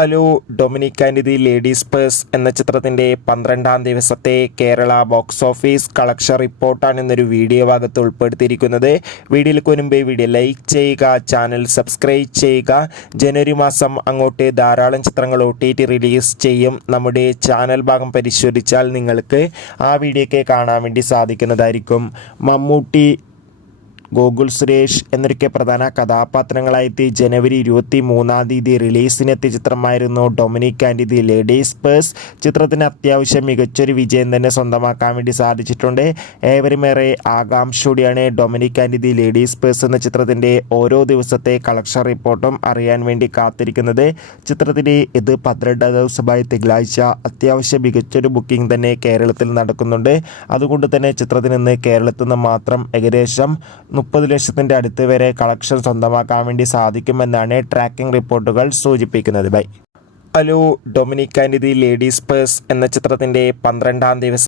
Hello, Dominic and the ladies purse എന്ന ചിത്രത്തിൻ്റെ 12-ാം ദിവസത്തെ കേരള ബോക്സ് ഓഫീസ് കളക്ഷൻ റിപ്പോർട്ടാണ് ഇന്നൊരു വീഡിയോ ഭാഗത്ത് ഉൾപ്പെടുത്തിയിരിക്കുന്നത്. വീഡിയോയിലേക്ക് മുൻപേ വീഡിയോ ലൈക്ക് ചെയ്യുക, ചാനൽ സബ്സ്ക്രൈബ് ചെയ്യുക. ജനുവരി മാസം അങ്ങോട്ട് ധാരാളം ചിത്രങ്ങൾ OTT റിലീസ് ചെയ്യും. നമ്മുടെ ചാനൽ ഭാഗം പരിശോധിച്ചാൽ നിങ്ങൾക്ക് ആ വീഡിയോയ്ക്ക് കാണാൻ വേണ്ടി സാധിക്കുന്നതായിരിക്കും. മമ്മൂട്ടി, ഗോകുൽ സുരേഷ് എന്നൊക്കെ പ്രധാന കഥാപാത്രങ്ങളായെത്തി ജനുവരി 23-ാം തീയതി റിലീസിനെത്തിയ ചിത്രമായിരുന്നു Dominic and the ladies purse. ചിത്രത്തിന് അത്യാവശ്യം മികച്ചൊരു വിജയം തന്നെ സ്വന്തമാക്കാൻ വേണ്ടി സാധിച്ചിട്ടുണ്ട്. ഏവരുമേറെ ആകാംക്ഷയോടെയാണ് Dominic and the ladies purse എന്ന ചിത്രത്തിൻ്റെ ഓരോ ദിവസത്തെ കളക്ഷൻ റിപ്പോർട്ടും അറിയാൻ വേണ്ടി കാത്തിരിക്കുന്നത്. ചിത്രത്തിന് ഇത് 12 ദിവസമായി തിങ്കളാഴ്ച അത്യാവശ്യം മികച്ചൊരു ബുക്കിംഗ് തന്നെ കേരളത്തിൽ നടക്കുന്നുണ്ട്. അതുകൊണ്ട് തന്നെ ചിത്രത്തിന് ഇന്ന് കേരളത്തിൽ നിന്ന് മാത്രം ഏകദേശം 30 ലക്ഷത്തിൻ്റെ അടുത്ത് വരെ കളക്ഷൻ സ്വന്തമാക്കാൻ വേണ്ടി സാധിക്കുമെന്നാണ് ട്രാക്കിംഗ് റിപ്പോർട്ടുകൾ സൂചിപ്പിക്കുന്നത്. Hello, Dominic and the ladies purse എന്ന ചിത്രത്തിൻ്റെ 12-ാം ദിവസം